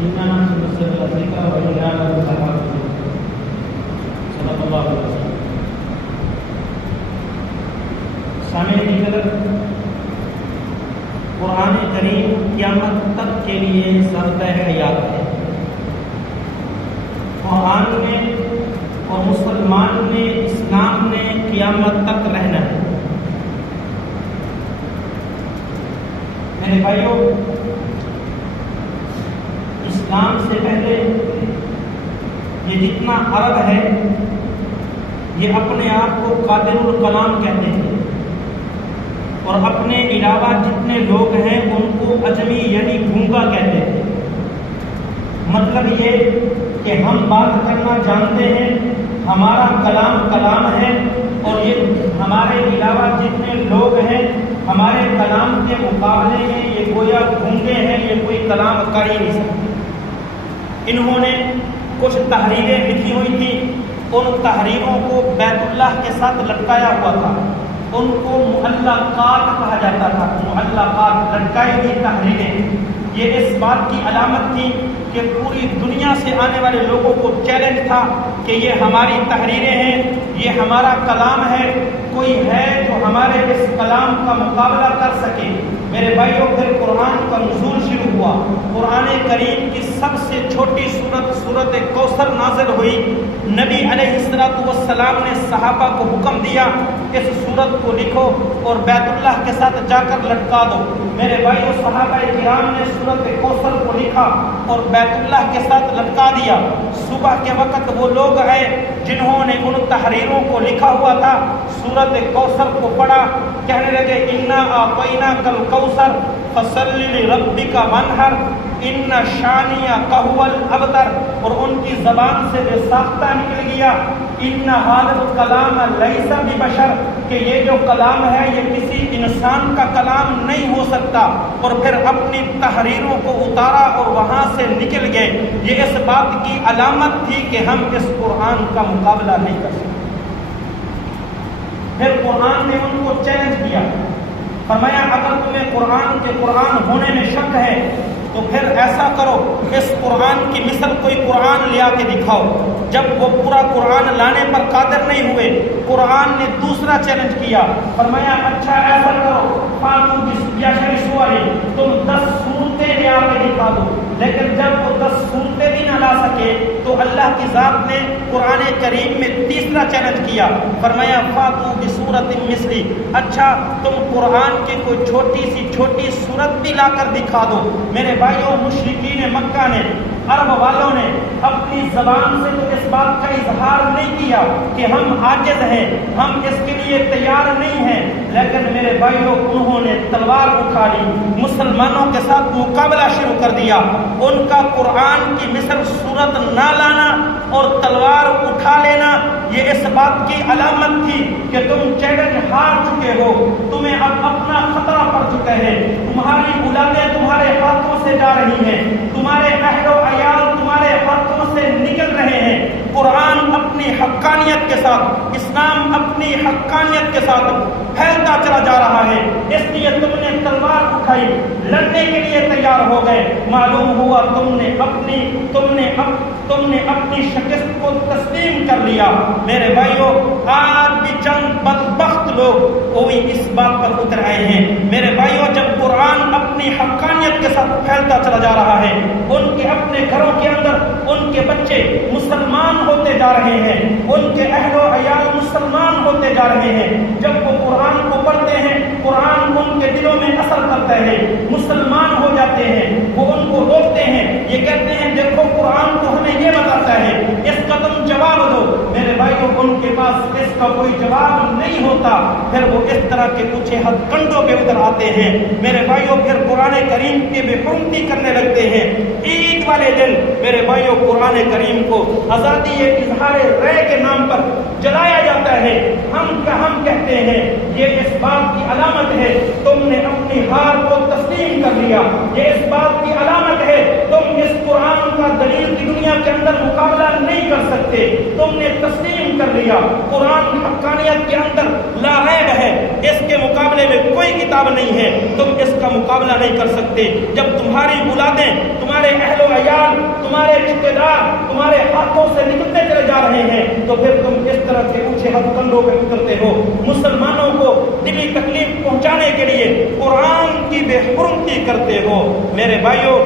إيمانا بصدقتك وإيمانا بصحابتك صدق الله علیہ وسلم۔ سامعین اگر قرآن کریم قیامت تک کے لیے سرد حیات ہے، قرآن میں اور مسلمان نے اسلام نے قیامت تک رہنا ہے۔ میرے بھائیوں، اسلام سے پہلے یہ جتنا عرب ہے یہ اپنے آپ کو قادر الکلام کہتے تھے، اور اپنے علاوہ جتنے لوگ ہیں ان کو عجمی یعنی گونگا کہتے تھے۔ مطلب یہ کہ ہم بات کرنا جانتے ہیں، ہمارا کلام کلام ہے، اور یہ ہمارے علاوہ جتنے لوگ ہیں ہمارے کلام کے مقابلے میں یہ گویا گونگے ہیں، یہ کوئی کلام کر ہی نہیں سکتے۔ انہوں نے کچھ تحریریں لکھی ہوئی تھیں، ان تحریروں کو بیت اللہ کے ساتھ لٹکایا ہوا تھا، ان کو معلقات کہا جاتا تھا، معلقات لٹکائی ہوئی تحریریں۔ یہ اس بات کی علامت تھی کہ پوری دنیا سے آنے والے لوگوں کو چیلنج تھا کہ یہ ہماری تحریریں ہیں، یہ ہمارا کلام ہے، کوئی ہے جو ہمارے اس کلام کا مقابلہ کر سکے۔ میرے بھائیوں، پھر قرآن کا نزول شروع ہوا۔ قرآن کریم کی سب سے چھوٹی سورت کوثر نازل ہوئی۔ نبی علیہ السلام نے صحابہ کو حکم دیا اس سورت کو لکھو اور بیت اللہ کے ساتھ جا کر لٹکا دو۔ میرے بھائیوں، صحابہ کرام نے سورت کوثر کو لکھا اور بیت اللہ کے ساتھ لٹکا دیا۔ صبح کے وقت وہ لوگ آئے جنہوں نے ان تحریروں کو لکھا ہوا تھا، سورت کوثر کو پڑھا، کہنے لگے انا اعطیناک الکوثر فصلی لربک وانحر ان شانئک ھو الابتر، اور ان کی زبان سے جو ساختہ نکل گیا ان ھذا الکلام لیس ببشر، کہ یہ جو کلام ہے یہ کسی انسان کا کلام نہیں ہو سکتا، اور پھر اپنی تحریروں کو اتارا اور وہاں سے نکل گئے۔ یہ اس بات کی علامت تھی کہ ہم اس قرآن کا مقابلہ نہیں کر سکتے۔ پھر قرآن نے ان کو چیلنج کیا، فرمایا اگر تمہیں قرآن ہونے میں شک ہے تو پھر ایسا کرو، اس قرآن کی مثل کوئی قرآن لیا کے دکھاؤ۔ جب وہ پورا قرآن لانے پر قادر نہیں ہوئے، قرآن نے دوسرا چیلنج کیا، فرمایا اچھا ایسا کرو فاتو بعشر سور، تم 10 صورتیں لے آ کے دکھا دو۔ لیکن جب وہ 10 صورتیں بھی نہ لا سکے تو اللہ کی ذات نے قرآن کریم میں تیسرا چیلنج کیا، فرمایا فاتو بسورۃ مثلی، اچھا تم قرآن کی کوئی چھوٹی صورت بھی لا کر دکھا دو۔ میرے بھائیوں، مشرکین مکہ نے، عرب والوں نے اپنی زبان سے تو اس بات کا اظہار نہیں کیا کہ ہم عاجز ہیں، ہم اس کے لیے تیار نہیں ہیں، لیکن میرے بھائیوں انہوں نے تلوار اٹھا لی، مسلمانوں کے ساتھ مقابلہ شروع کر دیا۔ ان کا قرآن کی مثل صورت نہ لانا اور تلوار اٹھا لینا یہ اس بات کی علامت تھی کہ تم چیلنج ہار چکے ہو، تمہیں اب اپنا خطرہ پڑ چکا ہے، تمہاری اولادیں تمہارے ہاتھوں سے جا رہی ہیں، تمہارے اہل و عیال تمہارے ہاتھوں سے نکل رہے ہیں۔ قرآن اپنی حقانیت کے ساتھ، اسلام اپنی حقانیت کے ساتھ پھیلتا چلا جا رہا ہے، اس لیے تم نے تلوار اٹھائی، لڑنے کے لیے تیار ہو گئے۔ معلوم ہوا تم نے اپنی شکست کو تسلیم کر لیا۔ میرے بھائیوں، آج بھی چند بدبخت لوگ کوئی اس بات پر اتر آئے ہیں۔ میرے بھائیوں، جب قرآن اپنی حقانیت کے ساتھ پھیلتا چلا جا رہا ہے، ان کے اپنے گھروں کے اندر ان کے بچے مسلمان ہوتے جا رہے ہیں، ان کے اہل و عیال مسلمان ہوتے جا رہے ہیں، جب وہ قرآن کو پڑھتے ہیں قرآن ان کے دلوں میں اثر کرتا ہے، مسلمان ہو جاتے ہیں، وہ ان کو روکتے ہیں، یہ کہتے ہیں دیکھو قرآن تو ہمیں یہ بتاتا ہے، اس کا تم جواب دو۔ میرے بھائیوں، ان کے پاس اس کا کوئی جواب نہیں ہوتا، پھر وہ اس طرح کے کچھ ہتھ کنڈوں پہ اتر آتے ہیں۔ میرے بھائیوں، پھر قرآن کریم کی بے حرمتی کرنے لگتے ہیں۔ عید والے دن میرے بھائیوں قرآن کریم کو آزادی اظہار رائے کے نام پر جلایا جاتا ہے۔ ہم کہتے ہیں یہ اس بات کی علامت ہے تم نے اپنی ہار کو تسلیم کر لیا، یہ اس بات کی علامت ہے تم اس قرآن کا دلیل کی دنیا کے اندر مقابلہ نہیں کر سکتے، تم نے تسلیم کر لیا۔ قرآن حقانیت کے اندر لا ریب ہے، اس کے مقابلے میں کوئی کتاب نہیں ہے، تم اس کا مقابلہ نہیں کر سکتے۔ جب تم تمہاری اولادیں، تمہارے اہل و عیال، تمہارے رشتے دار تمہارے ہاتھوں سے نکلتے چلے جا رہے ہیں، تو پھر تم اس طرح کے اونچے ہتھ کنڈوں پہ اترتے ہو۔ مسلمانوں کو دلی تکلیف پہنچانے کے لیے قرآن کی بے حرمتی کرتے ہو۔ میرے بھائیوں،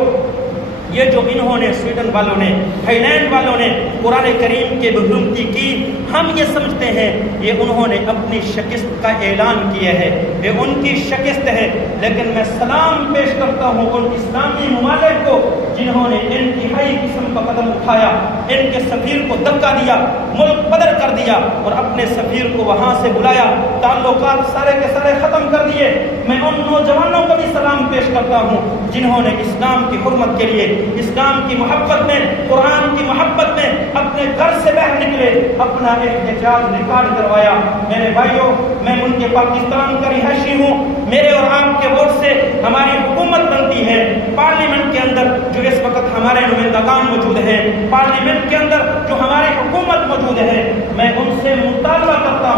یہ جو انہوں نے سویڈن والوں نے، تھائی لینڈ والوں نے قرآن کریم کی بے حرمتی کی، ہم یہ سمجھتے ہیں یہ انہوں نے اپنی شکست کا اعلان کیا ہے، یہ ان کی شکست ہے، لیکن میں سلام پیش کرتا ہوں ان اسلامی ممالک کو جنہوں نے انتہائی قسم کا قدم اٹھایا، ان کے سفیر کو دھکا دیا، ملک بدر کر دیا اور اپنے سفیر کو وہاں سے بلایا، تعلقات سارے کے سارے ختم کر دیے۔ میں ان نوجوانوں کو بھی سلام پیش کرتا ہوں جنہوں نے اسلام کی حرمت کے لیے، اسلام کی محبت میں، قرآن کی محبت میں اپنے گھر سے باہر نکلے، اپنا احتجاج ریکارڈ کروایا۔ میرے بھائیوں، میں ملک پاکستان کا رہائشی ہوں، میرے اور آپ کے ووٹ سے ہماری حکومت بنتی ہے۔ پارلیمنٹ کے اندر جو اس وقت ہمارے نمائندگان موجود ہیں، پارلیمنٹ کے اندر جو ہماری حکومت موجود ہے، میں ان سے مطالبہ کرتا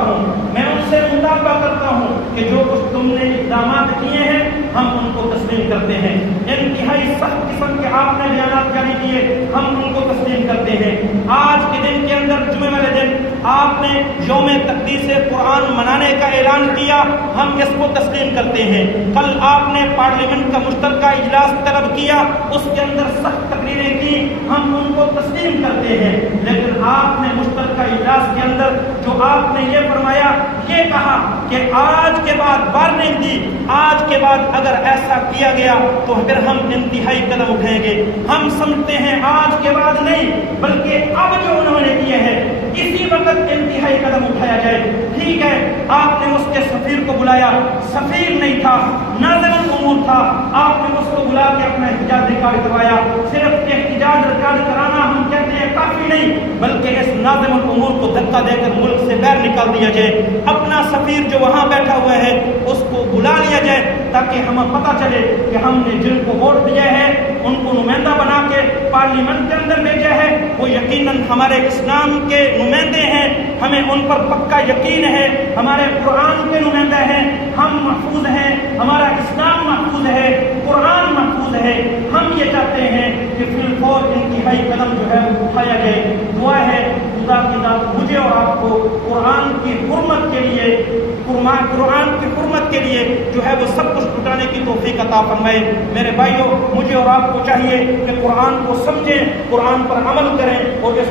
ہوں کہ جو کچھ تم نے اقدامات کیے ہیں ہم ان کو تسلیم کرتے ہیں۔ انتہائی سخت قسم کے آپ نے بیانات جاری کیے، ہم ان کو تسلیم کرتے ہیں۔ آج کے دن کے اندر، جمعے والے دن، آپ نے یوم تقدیس قرآن منانے کا اعلان کیا، ہم اس کو تسلیم کرتے ہیں۔ کل آپ نے پارلیمنٹ کا مشترکہ اجلاس طلب کیا، اس کے اندر سخت تقریریں کی، ہم ان کو تسلیم کرتے ہیں۔ لیکن آپ نے مشترکہ اجلاس کے اندر جو آپ نے یہ فرمایا، یہ کہا کہ آج کے بعد وارننگ دی، آج کے بعد اگر ایسا کیا گیا تو پھر ہم انتہائی قدم اٹھائیں گے۔ ہم سمجھتے ہیں آج کے بعد نہیں، بلکہ اب جو انہوں نے کیے ہیں اسی وقت انتہائی قدم اٹھایا جائے۔ ٹھیک ہے، آپ نے اس کے سفیر کو بلایا، سفیر نہیں تھا، ناظم الامور تھا، آپ نے اس کو بلا کے اپنا احتجاج ریکارڈ کروایا۔ صرف احتجاج ریکارڈ کرانا ہم کہتے ہیں کافی نہیں، بلکہ اس ناظم الامور کو دھکا دے کر ملک سے باہر نکال دیا جائے۔ اپنا سفیر جو وہاں بیٹھا ہوا ہے اس کو بلا لیا جائے، تاکہ ہمیں پتہ چلے کہ ہم نے جن کو ووٹ دیا ہے، ان کو نمائندہ بنا کے پارلیمنٹ کے اندر بھیجا ہے، وہ یقیناً ہمارے اسلام کے نمائندے ہیں، ہمیں ان پر پکا یقین ہے، ہمارے قرآن کے نمائندہ ہیں، ہم محفوظ ہیں، ہمارا اسلام محفوظ ہے، قرآن محفوظ ہے۔ ہم یہ چاہتے ہیں کہ فی الفور انتہائی قدم جو ہے وہ اٹھایا جائے۔ دعا ہے خدا کی ذات مجھے اور آپ کو قرآن کی حرمت کے لیے، جو ہے وہ سب کچھ لٹانے کی توفیق عطا فرمائے۔ میرے بھائیوں، مجھے اور آپ کو چاہیے کہ قرآن کو سمجھیں، قرآن پر عمل کریں اور اس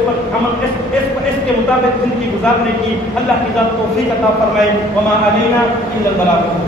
کے مطابق زندگی گزارنے کی اللہ کی ذات توفیق عطا فرمائے۔ وما علینا الا البلاغ۔